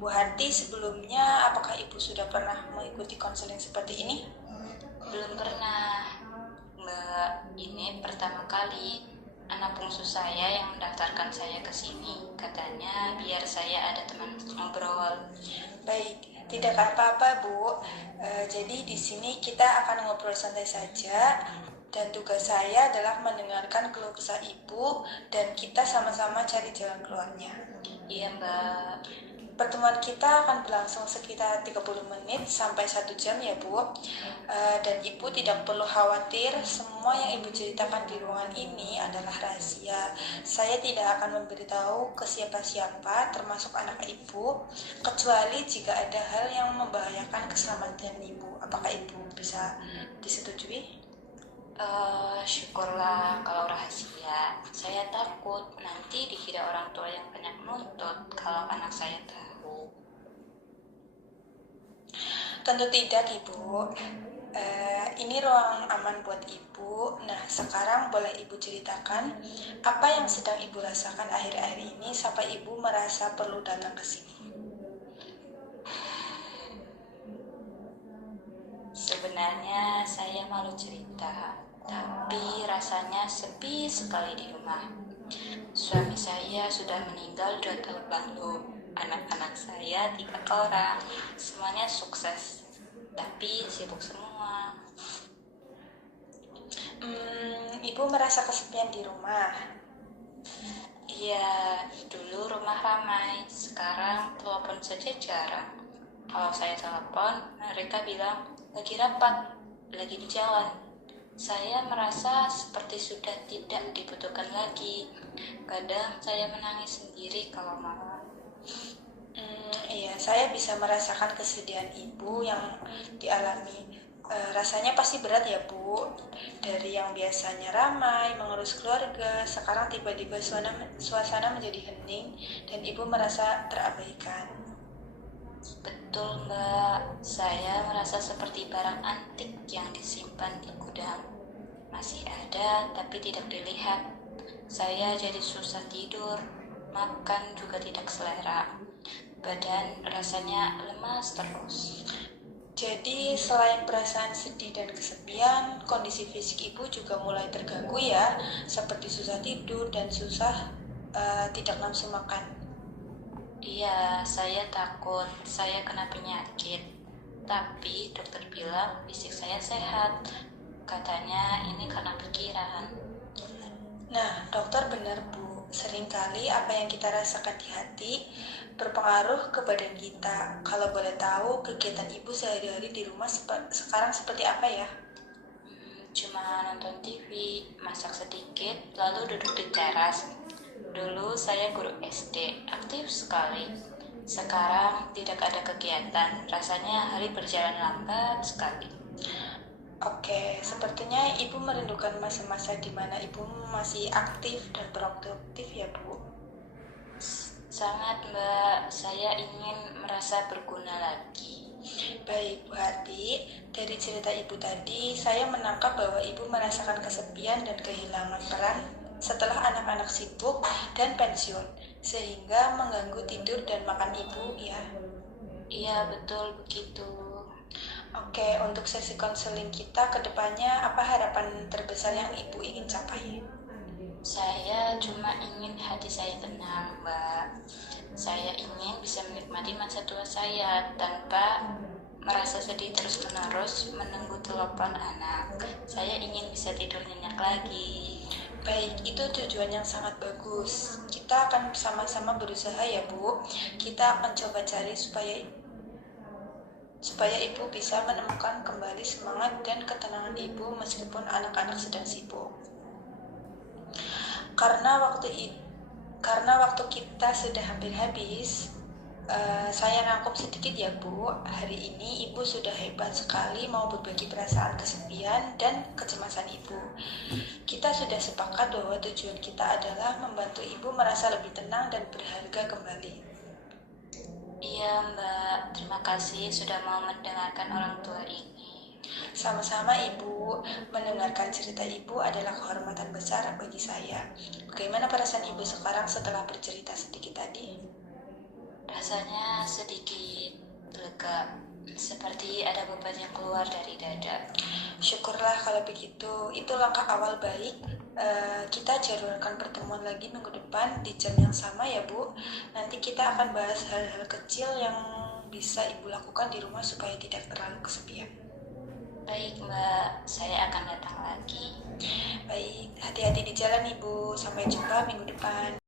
Bu Harti, sebelumnya apakah Ibu sudah pernah mengikuti konseling seperti ini? Belum pernah, Mbak. Ini pertama kali anak bungsu saya yang mendaftarkan saya ke sini. Katanya biar saya ada teman ngobrol. Baik, tidak apa-apa Bu. Jadi di sini kita akan ngobrol santai saja. Dan tugas saya adalah mendengarkan keluh kesah Ibu dan kita sama-sama cari jalan keluarnya. Iya, Mbak. Pertemuan kita akan berlangsung sekitar 30 menit sampai 1 jam ya Bu. Dan Ibu tidak perlu khawatir, semua yang Ibu ceritakan di ruangan ini adalah rahasia. Saya tidak akan memberitahu ke siapa-siapa, termasuk anak Ibu, kecuali jika ada hal yang membahayakan keselamatan Ibu. Apakah Ibu bisa disetujui? Syukurlah kalau rahasia. Saya takut nanti dikira orang tua yang banyak nuntut kalau anak saya tahu. Tentu tidak Ibu. Ini ruang aman buat Ibu. Nah, sekarang boleh Ibu ceritakan apa yang sedang Ibu rasakan akhir-akhir ini sampai Ibu merasa perlu datang ke sini. Sebenarnya saya malu cerita, tapi rasanya sepi sekali di rumah. Suami saya sudah meninggal 2 tahun lalu. Anak-anak saya 3 orang, semuanya sukses, tapi sibuk semua. Ibu merasa kesepian di rumah. Iya, dulu rumah ramai, sekarang telepon saja jarang. Kalau saya telepon, mereka bilang lagi rapat, lagi di jalan. Saya merasa seperti sudah tidak dibutuhkan lagi. Kadang saya menangis sendiri kalau malam. Iya, saya bisa merasakan kesedihan Ibu yang dialami. Rasanya pasti berat ya Bu. Dari yang biasanya ramai, mengurus keluarga, sekarang tiba-tiba suasana menjadi hening dan Ibu merasa terabaikan. Betul, Mbak. Saya merasa seperti barang antik yang disimpan di gudang. Masih ada, tapi tidak dilihat. Saya jadi susah tidur, makan juga tidak selera. Badan rasanya lemas terus. Jadi selain perasaan sedih dan kesepian, kondisi fisik Ibu juga mulai terganggu ya, seperti susah tidur dan susah tidak nafsu makan. Iya, saya takut saya kena penyakit. Tapi dokter bilang fisik saya sehat. Katanya ini karena pikiran. Nah, dokter benar Bu, seringkali apa yang kita rasakan di hati berpengaruh ke badan kita. Kalau boleh tahu, kegiatan Ibu sehari-hari di rumah sekarang seperti apa ya? Cuma nonton TV, masak sedikit, lalu duduk di teras. Dulu saya guru SD, aktif sekali. Sekarang tidak ada kegiatan, rasanya hari berjalan lambat sekali. Oke, sepertinya Ibu merindukan masa-masa di mana Ibu masih aktif dan produktif ya Bu? Sangat, Mbak, saya ingin merasa berguna lagi. Baik Bu Harti, dari cerita Ibu tadi saya menangkap bahwa Ibu merasakan kesepian dan kehilangan peran setelah anak-anak sibuk dan pensiun, sehingga mengganggu tidur dan makan Ibu ya. Iya, betul begitu. Oke, untuk sesi konseling kita ke depannya apa harapan terbesar yang Ibu ingin capai? Saya cuma ingin hati saya tenang, Mbak. Saya ingin bisa menikmati masa tua saya tanpa merasa sedih terus-menerus menunggu telepon anak. Saya ingin bisa tidur nyenyak lagi. Baik, itu tujuan yang sangat bagus. Kita akan sama-sama berusaha ya Bu. Kita akan coba cari supaya Ibu bisa menemukan kembali semangat dan ketenangan Ibu meskipun anak-anak sedang sibuk. Karena waktu kita sudah hampir habis, saya rangkum sedikit ya Bu. Hari ini Ibu sudah hebat sekali mau berbagi perasaan kesepian dan kecemasan Ibu. Kita sudah sepakat bahwa tujuan kita adalah membantu Ibu merasa lebih tenang dan berharga kembali. Iya, Mbak. Terima kasih sudah mau mendengarkan orang tua ini. Sama-sama Ibu, mendengarkan cerita Ibu adalah kehormatan besar bagi saya. Bagaimana perasaan Ibu sekarang setelah bercerita sedikit tadi? Rasanya sedikit lega, seperti ada beban yang keluar dari dada. Syukurlah kalau begitu. Itu langkah awal baik. Kita jadwalkan pertemuan lagi minggu depan di jam yang sama ya Bu. Nanti kita akan bahas hal-hal kecil yang bisa Ibu lakukan di rumah supaya tidak terlalu kesepian. Baik Mbak, saya akan datang lagi. Baik, hati-hati di jalan Ibu. Sampai jumpa minggu depan.